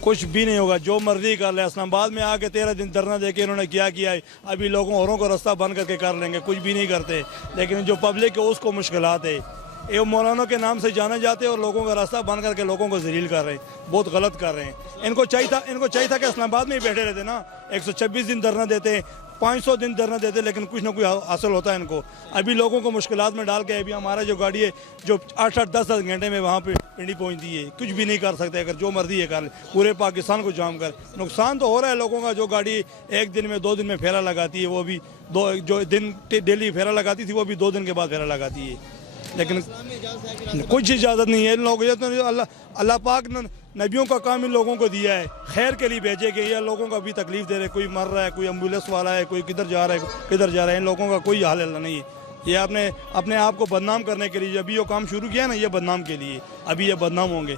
कुछ भी नहीं होगा, जो मर्जी कर ले। इस्लामाबाद में आके 13 दिन धरना देके इन्होंने क्या किया है, अभी लोगों औरों को रास्ता बंद करके कर लेंगे, कुछ भी नहीं करते। लेकिन जो पब्लिक है उसको मुश्किलात है, ये मौलाना के नाम से जाने जाते हैं और लोगों का रास्ता बंद करके लोगों को जलील कर रहे हैं, बहुत गलत कर रहे हैं। इनको चाहिए था कि इस्लामाबाद में ही बैठे रहते ना, 126 दिन धरना देते, 500 दिन धरना देते, लेकिन कुछ ना कुछ हासिल होता है इनको। अभी लोगों को मुश्किलात में डाल के अभी हमारा जो गाड़ी है जो 8-8, 10-10 घंटे में वहाँ पे पिंडी पहुँचती है, कुछ भी नहीं कर सकते। अगर जो मर्जी है कर ले, पूरे पाकिस्तान को जाम कर। नुकसान तो हो रहा है लोगों का। जो गाड़ी 1 दिन में 2 दिन में फेरा लगाती है, वो भी जो दिन डेली फेरा लगाती थी वो भी 2 दिन के बाद फेरा लगाती है। लेकिन कुछ इजाज़त नहीं है इन लोगों को। अल्लाह पाक नबियों का काम इन लोगों को दिया है, खैर के लिए भेजे गए। या लोगों को अभी तकलीफ दे रहे, कोई मर रहा है, कोई एम्बुलेंस वाला है, कोई किधर जा रहा है, किधर जा रहा है। इन लोगों का कोई हाल नहीं है। ये आपने अपने आप को बदनाम करने के लिए अभी ये काम शुरू किया ना, ये बदनाम के लिए, अभी ये बदनाम होंगे।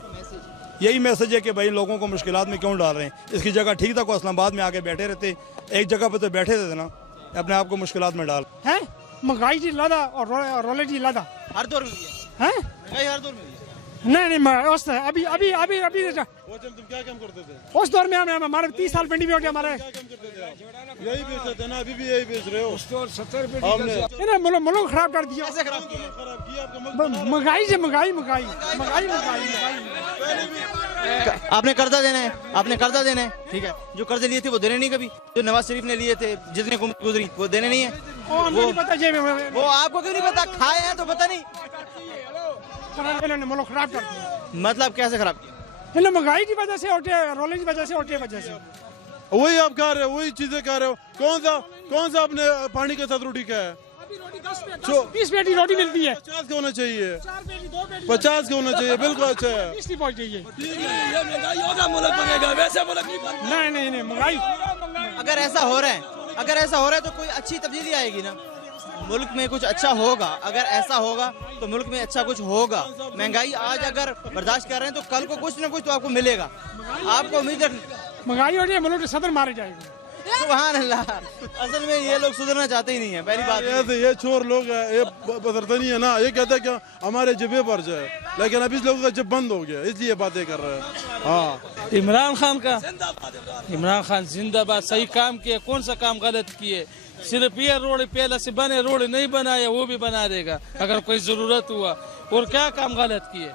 यही मैसेज है कि भाई लोगों को मुश्किलात में क्यों डाल रहे हैं। इसकी जगह ठीक था को इस्लामाबाद में आके बैठे रहते, एक जगह पर तो बैठे रहते ना, अपने आप को मुश्किलात में डाल हैं। महंगाई जी लादा और रोले जी लादा हर दौर में है, महंगाई हर दौर में नहीं उस अभी अभी अभी अभी वो चल तुम क्या काम करते थे उस दौर में हमारे 30 साल पिंडी में हो गया हमारे। क्या काम करते थे आप? यही बेचते थे ना, अभी भी यही बेच रहे हो। 70 रुपए मुल्क खराब कर दिया। कैसे खराब किया? खराब किया आपका मुल्क। महंगाई से महंगाई। आपने कर्जा देना है, आपने कर्जा देना है, ठीक है। जो कर्जे लिए थे वो देने नहीं कभी। जो नवाज शरीफ ने लिए थे, जितने गुजरी वो देने नहीं है। वो आपको क्यों नहीं पता? खाए हैं तो पता नहीं। इन्होंने मुल्क खराब कर दिया। मतलब कैसे खराब किया? इन्होंने महंगाई की वजह से, रोले की वजह से, ओटे वजह से। वही आप खा रहे हो, वही चीजें खा रहे हो। कौन सा आपने पानी के साथ रोटी खाया है? 20 पेटी रोटी मिलती है। 50 का होना चाहिए, 50 का होना चाहिए। बिल्कुल अच्छा है। नहीं महंगाई। अगर ऐसा हो रहा है तो कोई अच्छी तब्दीली आएगी ना, मुल्क में कुछ अच्छा होगा। अगर ऐसा होगा तो मुल्क में अच्छा कुछ होगा। महंगाई आज अगर बर्दाश्त कर रहे हैं तो कल को कुछ ना कुछ तो आपको मिलेगा। आपको उम्मीद महंगाई हो रही है, मुल्क के सदर मारे जाएंगे। सुभान अल्लाह। असल में ये लोग सुधरना चाहते ही नहीं है। पहली बात ये चोर लोग है, ये बदलते नहीं है ना। ये कहते हैं क्या हमारे जेबे पर जाए, लेकिन अभी इस लोगों का जब बंद हो गया इसलिए बातें कर रहे हैं। हाँ, इमरान खान जिंदाबाद। सही काम किए, कौन सा काम गलत किए? सिर्फ ये रोड पहले से बने, रोड नहीं बनाया, वो भी बना देगा अगर कोई जरूरत हुआ। और क्या काम गलत किए?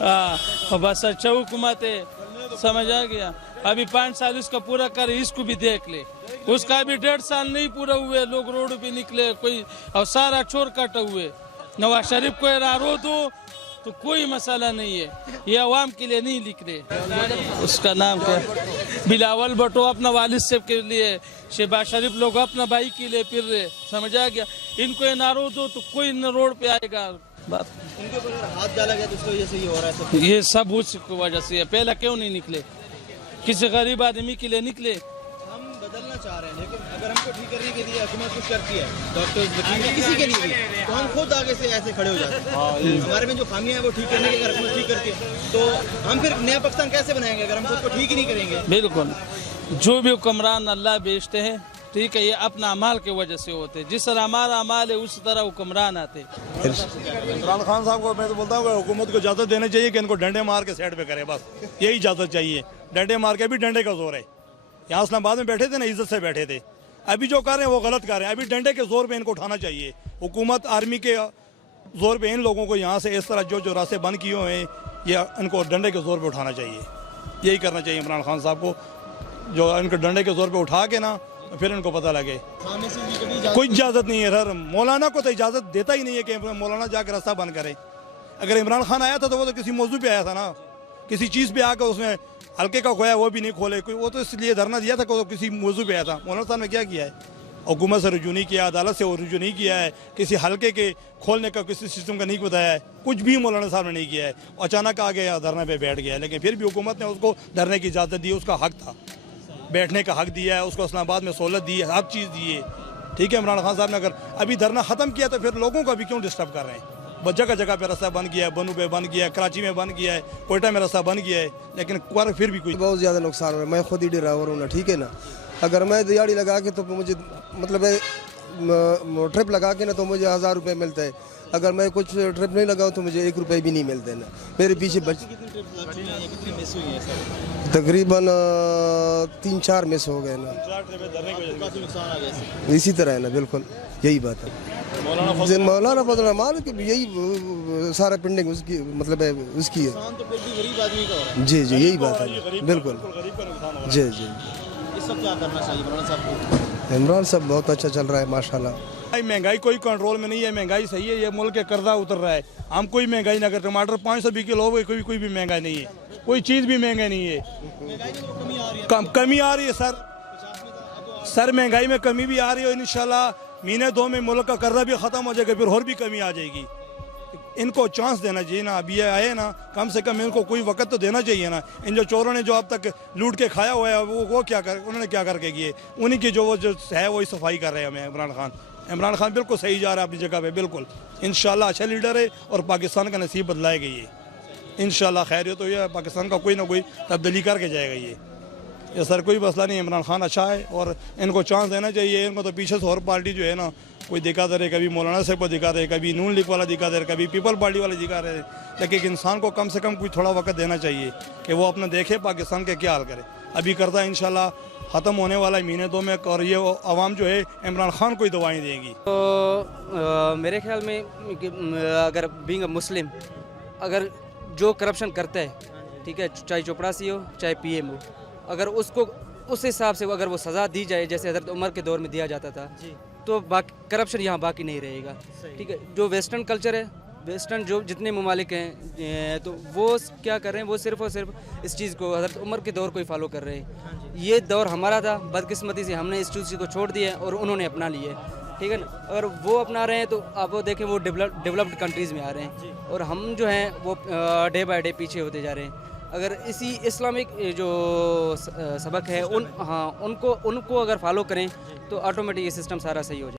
हाँ बस अच्छा हुकूमत है, समझ आ गया। अभी 5 साल इसका पूरा करे, इसको भी देख ले। उसका अभी 1.5 साल नहीं पूरा हुए, लोग रोड पे निकले कोई और सारा चोर कटे हुए। नवाज शरीफ को रो दो तो कोई मसला नहीं है, ये अवाम के लिए नहीं लिख रहे। उसका नाम क्या? बिलावल भुट्टो अपना वालिद साहब के लिए, शहबाज शरीफ लोग अपना भाई के लिए फिर रहे। समझ आ गया। इनको ये नारो दो तो कोई न रोड पे आएगा। बात इनके ऊपर हाथ डाला गया तो इसकी वजह से ये हो रहा है सब। ये सब उसकी वजह से है। पहले क्यों नहीं निकले? किसी गरीब आदमी के लिए निकले। हम बदलना चाह रहे हैं, लेकिन अगर हमको ठीक करने के लिए हुकूमत कुछ करती है, डॉक्टर्स, वकील, किसी के लिए भी, तो हम खुद आगे से ऐसे खड़े हो जाते हैं। हमारे में जो खामियां हैं वो ठीक करने की, अगर हुकूमत ठीक करती है तो हम फिर नया पाकिस्तान कैसे बनाएंगे अगर हम खुद को ठीक ही नहीं करेंगे? बिल्कुल। जो भी हुक्मरान अल्लाह भेजते हैं, ठीक है, ये अपना अमाल की वजह से होते हैं। जिस तरह हमारा अमाल है उस तरह हुक्मरान आते। इमरान खान साहब को मैं तो बोलता हूँ हुकूमत को इजाज़त देनी चाहिए कि इनको डंडे मार के साइड पे करे, बस यही इजाज़त चाहिए। डंडे मार के, भी डंडे का जोर है। यहाँ इस्लामाबाद में बैठे थे ना, इज्जत से बैठे थे। अभी जो कर रहे हैं वो गलत कर रहे हैं। अभी डंडे के जोर पे इनको उठाना चाहिए। हुकूमत आर्मी के जोर पे इन लोगों को यहाँ से इस तरह जो रास्ते बंद किए हुए हैं, ये इनको डंडे के जोर पे उठाना चाहिए। यही करना चाहिए इमरान खान साहब को, जो इनको डंडे के जोर पे उठा के ना फिर इनको पता लगे। कोई इजाज़त नहीं है सर, मौलाना को तो इजाज़त देता ही नहीं है कि मौलाना जाकर रास्ता बंद करे। अगर इमरान खान आया था तो वो तो किसी मौजू पे आया था ना, किसी चीज़ पे आकर उसने हल्के का खोया वो भी नहीं खोले। वो तो इसलिए धरना दिया था कि किसी मौजू पे आया था। मौलाना साहब ने क्या किया है? हुकूमत से रुजू नहीं किया, अदालत से रुजू नहीं किया है, किसी हल्के के खोलने का किसी सिस्टम का नहीं बताया है, कुछ भी मौलाना साहब ने नहीं किया है। अचानक आ गया धरने पे बैठ गया, लेकिन फिर भी हुकूमत ने उसको धरने की इजाज़त दी। उसका हक था, बैठने का हक दिया है उसको, इस्लामाबाद में सहूलत दी है, हर चीज़ दी है। ठीक है, इमरान खान साहब ने अगर अभी धरना ख़त्म किया तो फिर लोगों को अभी क्यों डिस्टर्ब कर रहे हैं? जगह जगह पे रास्ता बंद किया है, बनू पे बंद किया है, कराची में बंद किया है, कोयटा में रास्ता बंद किया है, लेकिन फिर भी कोई बहुत ज़्यादा नुकसान हो रहा है। मैं खुद ही ड्राइवर हूँ ना, ठीक है ना। अगर मैं दिहाड़ी लगा के तो मुझे मतलब ट्रिप लगा के ना तो मुझे 1000 रुपये मिलता है। अगर मैं कुछ ट्रिप नहीं लगाऊँ तो मुझे 1 रुपये भी नहीं मिलते ना। मेरे पीछे कितनी ट्रिप्स लग चुकी हैं या कितनी मिस हुई हैं सर? तकरीबन 3-4 मिस हो गए ना। काफी नुकसान आ गया इससे। इसी तरह है ना, बिल्कुल यही बात है। मौलाना फजल रहमान की यही सारा पेंडिंग उसकी मतलब है, उसकी है। नुकसान तो फिर भी गरीब आदमी का हो रहा है। जी जी यही बात है, बिल्कुल जी जी। इस वक्त क्या करना चाहिए मौलाना साहब को? इमरान साहब बहुत अच्छा चल रहा है माशाल्लाह। महंगाई कोई कंट्रोल में नहीं है, महंगाई सही है, ये मुल्क के कर्जा उतर रहा है। हम कोई महंगाई ना कर, टमाटर 500 भी किलो हो गए, कोई भी महंगाई नहीं है, कोई चीज़ भी महंगाई नहीं है। कमी आ रही है सर, महंगाई में कमी भी आ रही है। इंशाल्लाह महीने 2 में मुल्क का कर्जा भी ख़त्म हो जाएगा, फिर और भी कमी आ जाएगी। इनको चांस देना चाहिए ना, अभी ये आए ना, कम से कम इनको कोई वक्त तो देना चाहिए ना। इन जो चोरों ने जो अब तक लूट के खाया हुआ है वो क्या कर, उन्होंने क्या करके किए, उन्हीं की जो है वही सफाई कर रहे हैं हमें। इमरान खान बिल्कुल सही जा रहा है अपनी जगह पे, बिल्कुल इंशाल्लाह अच्छा लीडर है और पाकिस्तान का नसीब बदलाएगा ये इंशाल्लाह। खैरियत तो ये पाकिस्तान का कोई ना कोई तब्दीली करके जाएगा ये सर, कोई मसला नहीं। इमरान खान अच्छा है और इनको चांस देना चाहिए। इनको तो पीछे से और पार्टी जो है ना कोई दिखा दे रहे, कभी मौलाना साहब को दिखा रहे, कभी नून लीग वाला दिखा दे रहे, कभी पीपल पार्टी वाले दिखा रहे। लेकिन इंसान को कम से कम कोई थोड़ा वक्त देना चाहिए कि वो अपना देखे पाकिस्तान के क्या हाल करे। अभी करता इंशाल्लाह ख़त्म होने वाला है महीने 2 में, और ये आवाम जो है इमरान खान को ही दवाएँ देगी। तो मेरे ख्याल में अगर बीइंग अ मुस्लिम, अगर जो करप्शन करता है, ठीक है, चाहे चपरासी हो चाहे पीएम हो, अगर उसको उस हिसाब से अगर वो सज़ा दी जाए जैसे हज़रत उमर के दौर में दिया जाता था, तो करप्शन यहाँ बाकी नहीं रहेगा। ठीक है, जो वेस्टर्न कल्चर है, वेस्टर्न जो जितने ममालिक हैं तो वो क्या कर रहे हैं, वो सिर्फ और सिर्फ इस चीज़ को हज़रत उमर के दौर को ही फॉलो कर रहे हैं। ये दौर हमारा था, बदकिस्मती से हमने इस चीज़ को छोड़ दिया और उन्होंने अपना लिया है। ठीक है ना, अगर वो अपना रहे हैं तो आप वो देखें, वो डेवलप्ड कंट्रीज़ में आ रहे हैं और हम जो हैं वो डे बाय डे पीछे होते जा रहे हैं। अगर इसी इस्लामिक जो सबक है उनको अगर फॉलो करें तो ऑटोमेटिक ये सिस्टम सारा सही हो जाए।